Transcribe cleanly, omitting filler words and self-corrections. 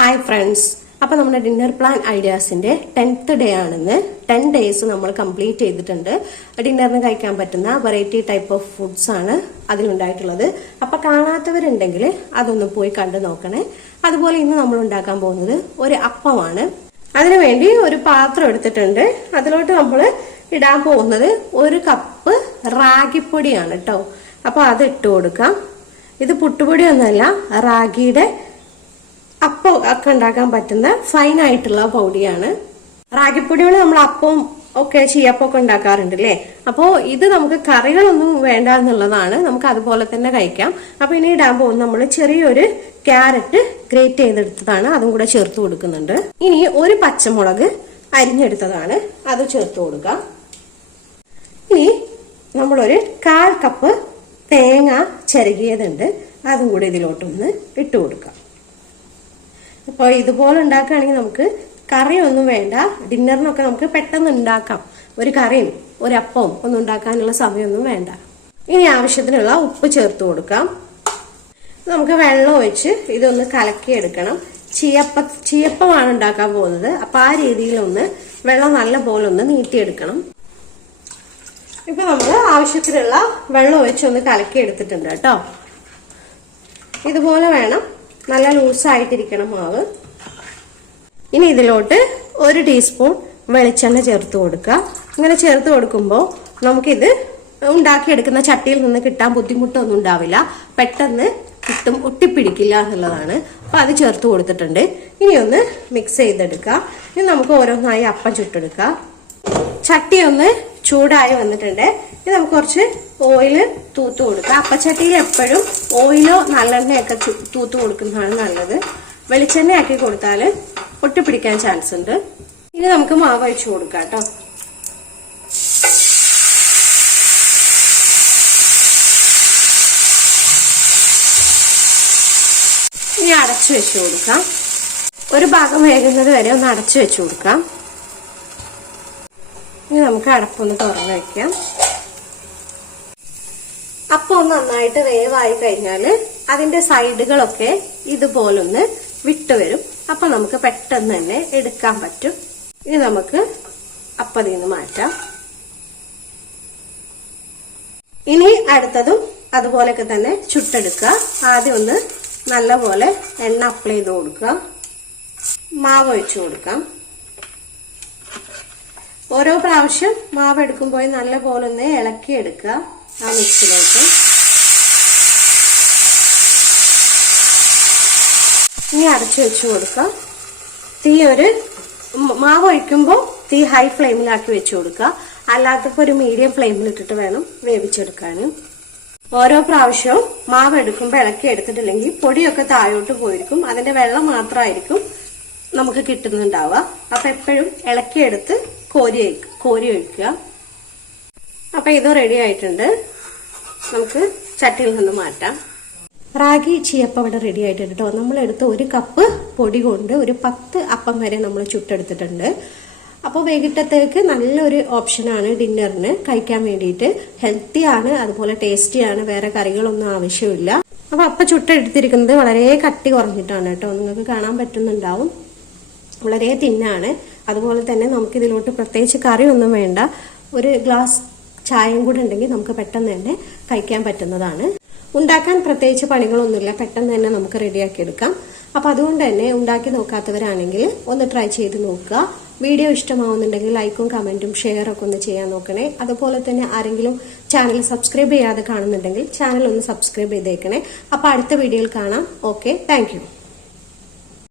Hi friends, അപ്പോൾ നമ്മുടെ dinner plan ഐഡിയാസിന്റെ 10th day ആണെന്ന്. 10 ഡേയ്സ് നമ്മൾ കംപ്ലീറ്റ് ചെയ്തിട്ടുണ്ട്. ഡിന്നറിന് കഴിക്കാൻ പറ്റുന്ന വെറൈറ്റി ടൈപ്പ് ഓഫ് ഫുഡ്സ് ആണ് അതിലുണ്ടായിട്ടുള്ളത്. അപ്പൊ കാണാത്തവരുണ്ടെങ്കിൽ അതൊന്ന് പോയി കണ്ടു നോക്കണേ. അതുപോലെ ഇന്ന് നമ്മൾ ഉണ്ടാക്കാൻ പോകുന്നത് ഒരു അപ്പമാണ്. അതിനുവേണ്ടി ഒരു പാത്രം എടുത്തിട്ടുണ്ട്. അതിലോട്ട് നമ്മൾ ഇടാൻ പോകുന്നത് 1 കപ്പ് റാഗിപ്പൊടിയാണ് കേട്ടോ. അപ്പൊ അത് ഇട്ട് കൊടുക്കാം. ഇത് പുട്ടുപൊടിയൊന്നുമല്ല, റാഗിയുടെ അപ്പം ഒക്കെ ഉണ്ടാക്കാൻ പറ്റുന്ന ഫൈൻ ആയിട്ടുള്ള പൊടിയാണ്. റാഗിപ്പൊടിയോട് നമ്മൾ അപ്പം ഒക്കെ ചീയപ്പൊക്കെ ഉണ്ടാക്കാറുണ്ട് അല്ലേ. അപ്പോ ഇത് നമുക്ക് കറികളൊന്നും വേണ്ട എന്നുള്ളതാണ്, നമുക്ക് അതുപോലെ തന്നെ കഴിക്കാം. അപ്പൊ ഇനി ഇടാൻ പോകുന്ന നമ്മൾ ചെറിയൊരു ക്യാരറ്റ് ഗ്രേറ്റ് ചെയ്തെടുത്തതാണ്, അതും കൂടെ ചേർത്ത് കൊടുക്കുന്നുണ്ട്. ഇനി ഒരു പച്ചമുളക് അരിഞ്ഞെടുത്തതാണ്, അത് ചേർത്ത് കൊടുക്കാം. ഇനി നമ്മളൊരു 1/4 കപ്പ് തേങ്ങ ചിരകിയതുണ്ട്, അതും കൂടെ ഇതിലോട്ടൊന്ന് ഇട്ട് കൊടുക്കാം. അപ്പോൾ ഇതുപോലെ ഉണ്ടാക്കുകയാണെങ്കിൽ നമുക്ക് കറിയൊന്നും വേണ്ട. ഡിന്നറിനൊക്കെ നമുക്ക് പെട്ടെന്ന് ഉണ്ടാക്കാം. ഒരു കറിയും ഒരു അപ്പവും ഒന്നും ഉണ്ടാക്കാനുള്ള സമയമൊന്നും വേണ്ട. ഇനി ആവശ്യത്തിനുള്ള ഉപ്പ് ചേർത്ത് കൊടുക്കാം. നമുക്ക് വെള്ളം ഒഴിച്ച് ഇതൊന്ന് കലക്കിയെടുക്കണം. ചീയപ്പമാണ് ഉണ്ടാക്കാൻ പോകുന്നത്. അപ്പൊ ആ രീതിയിലൊന്ന് വെള്ളം നല്ല പോലെ ഒന്ന് നീട്ടിയെടുക്കണം. ഇപ്പൊ നമ്മൾ ആവശ്യത്തിനുള്ള വെള്ളം ഒഴിച്ച് ഒന്ന് കലക്കി എടുത്തിട്ടുണ്ട് കേട്ടോ. ഇതുപോലെ വേണം, നല്ല ലൂസായിട്ടിരിക്കണം മാവ്. ഇനി ഇതിലോട്ട് 1 ടീസ്പൂൺ വെളിച്ചെണ്ണ ചേർത്ത് കൊടുക്കുക. ഇങ്ങനെ ചേർത്ത് കൊടുക്കുമ്പോൾ നമുക്കിത് ഉണ്ടാക്കിയെടുക്കുന്ന ചട്ടിയിൽ നിന്ന് കിട്ടാൻ ബുദ്ധിമുട്ടൊന്നും ഉണ്ടാവില്ല, പെട്ടെന്ന് കിട്ടും, ഒട്ടിപ്പിടിക്കില്ല എന്നുള്ളതാണ്. അപ്പൊ അത് ചേർത്ത് കൊടുത്തിട്ടുണ്ട്. ഇനി ഒന്ന് മിക്സ് ചെയ്തെടുക്കുക. ഇനി നമുക്ക് ഓരോന്നായി അപ്പം ചുട്ടെടുക്കാം. ചട്ടി ഒന്ന് ചൂടായി വന്നിട്ടുണ്ട്. ഇനി നമുക്ക് കുറച്ച് ഓയില് തൂത്ത് കൊടുക്കാം. അപ്പച്ചട്ടിയിൽ എപ്പോഴും ഓയിലോ നല്ലെണ്ണയൊക്കെ തൂത്ത് കൊടുക്കുന്നതാണ് നല്ലത്. വെളിച്ചെണ്ണ ആക്കി കൊടുത്താൽ ഒട്ടിപ്പിടിക്കാൻ ചാൻസ് ഉണ്ട്. ഇനി നമുക്ക് മാവ് ഒഴിച്ചു കൊടുക്കാം കേട്ടോ. ഇനി അടച്ചു വെച്ചു കൊടുക്കാം. ഒരു ഭാഗം വേകുന്നത് വരെ ഒന്ന് അടച്ചു വെച്ചു കൊടുക്കാം. ഇനി നമുക്ക് അടപ്പൊന്ന് തുറന്നു വെക്കാം. അപ്പം ഒന്ന് നന്നായിട്ട് വേവായി കഴിഞ്ഞാല് അതിന്റെ സൈഡുകളൊക്കെ ഇതുപോലൊന്ന് വിട്ടുവരും. അപ്പൊ നമുക്ക് പെട്ടെന്ന് തന്നെ എടുക്കാൻ പറ്റും. ഇനി നമുക്ക് അപ്പതിൽ നിന്ന് മാറ്റാം. ഇനി അടുത്തതും അതുപോലൊക്കെ തന്നെ ചുട്ടെടുക്കുക. ആദ്യം ഒന്ന് നല്ലപോലെ എണ്ണ അപ്ലൈ ചെയ്ത് കൊടുക്കുക. മാവ് ഒഴിച്ചു കൊടുക്കാം. ഓരോ പ്രാവശ്യം മാവ് എടുക്കുമ്പോൾ നല്ല പോലെ ഒന്ന് ഇളക്കി എടുക്കുക ആ മിക്സിലോട്ട്. ഇനി അടച്ചു വെച്ചു കൊടുക്കുക. മാവ് ഒഴിക്കുമ്പോൾ തീ ഹൈ ഫ്ലെയിമിലാക്കി വെച്ചു കൊടുക്കുക. അല്ലാത്തപ്പോൾ ഒരു മീഡിയം ഫ്ലെയിമിൽ ഇട്ടിട്ട് വേണം വേവിച്ചെടുക്കാനും. ഓരോ പ്രാവശ്യവും മാവ് എടുക്കുമ്പോൾ ഇളക്കി എടുത്തിട്ടില്ലെങ്കിൽ പൊടിയൊക്കെ താഴോട്ട് പോയിരിക്കും, അതിന്റെ വെള്ളം മാത്രമായിരിക്കും നമുക്ക് കിട്ടുന്നുണ്ടാവുക. അപ്പൊ എപ്പോഴും ഇളക്കിയെടുത്ത് കോരി ഒഴിക്കുക. അപ്പൊ ഇത് റെഡി ആയിട്ടുണ്ട്. നമുക്ക് ചട്ടിയിൽ നിന്ന് മാറ്റാം. റാഗി ചീയപ്പം ഇവിടെ റെഡി ആയിട്ടുണ്ട് കേട്ടോ. നമ്മളെടുത്ത് 1 കപ്പ് പൊടി കൊണ്ട് ഒരു 10 അപ്പം വരെ നമ്മൾ ചുട്ടെടുത്തിട്ടുണ്ട്. അപ്പോൾ വൈകിട്ടത്തേക്ക് നല്ലൊരു ഓപ്ഷനാണ് ഡിന്നറിന് കഴിക്കാൻ വേണ്ടിയിട്ട്. ഹെൽത്തി ആണ്, അതുപോലെ ടേസ്റ്റിയാണ്, വേറെ കറികളൊന്നും ആവശ്യമില്ല. അപ്പൊ അപ്പം ചുട്ടെടുത്തിരിക്കുന്നത് വളരെ കട്ടി കുറഞ്ഞിട്ടാണ് കേട്ടോ. നിങ്ങൾക്ക് കാണാൻ പറ്റുന്നുണ്ടാവും, വളരെ തിന്നാണ്. അതുപോലെ തന്നെ നമുക്ക് ഇതിലോട്ട് പ്രത്യേകിച്ച് കറിയൊന്നും വേണ്ട. ഒരു ഗ്ലാസ് ചായയും കൂടെ ഉണ്ടെങ്കിൽ നമുക്ക് പെട്ടെന്ന് തന്നെ കഴിക്കാൻ പറ്റുന്നതാണ്. ഉണ്ടാക്കാൻ പ്രത്യേകിച്ച് പണികളൊന്നുമില്ല, പെട്ടെന്ന് തന്നെ നമുക്ക് റെഡിയാക്കി എടുക്കാം. അപ്പൊ അതുകൊണ്ട് തന്നെ ഉണ്ടാക്കി നോക്കാത്തവരാണെങ്കിൽ ഒന്ന് ട്രൈ ചെയ്ത് നോക്കുക. വീഡിയോ ഇഷ്ടമാവുന്നുണ്ടെങ്കിൽ ലൈക്കും കമന്റും ഷെയറൊക്കെ ഒന്ന് ചെയ്യാൻ നോക്കണേ. അതുപോലെ തന്നെ ആരെങ്കിലും ചാനൽ സബ്സ്ക്രൈബ് ചെയ്യാതെ കാണുന്നുണ്ടെങ്കിൽ ചാനൽ ഒന്ന് സബ്സ്ക്രൈബ് ചെയ്തേക്കണേ. അപ്പൊ അടുത്ത വീഡിയോയിൽ കാണാം. Okay, thank you.